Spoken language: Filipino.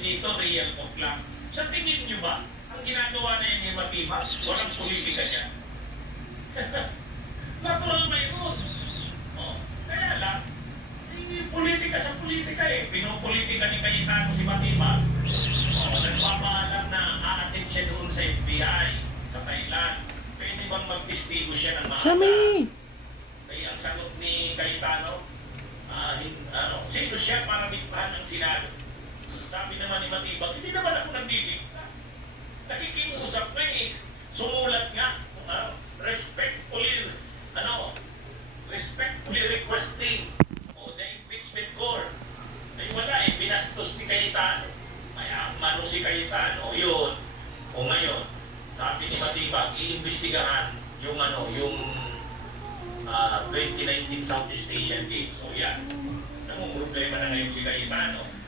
kasi dito, real talk lang. Sa tingin nyo ba, ang ginagawa na yun ni Matima, walang politika siya? Natural may yun. Oh, kaya lang, politika sa politika eh. Pinopolitika ni Cayetano si Matima. Oh, nagpapaalam na aatin siya doon sa FBI, sa Thailand. Pwede bang magtistigo siya ng maaga? Sami! Ay, ang sagot ni Cayetano, sino siya para mitpahan ng Senado? Sabi naman ni Matibag, hindi naman ako nagbibigta. Nakikiusap ka eh. Sumulat nga, respectfully requesting the impeachment court. Ay wala eh, binastos ni Cayetano. Mayaman si Cayetano, yun. O ngayon, sabi ni Matibag, iimbestigahan yung 2019 Southeast Asian Games. So yan, namumroblema na ngayon si Cayetano.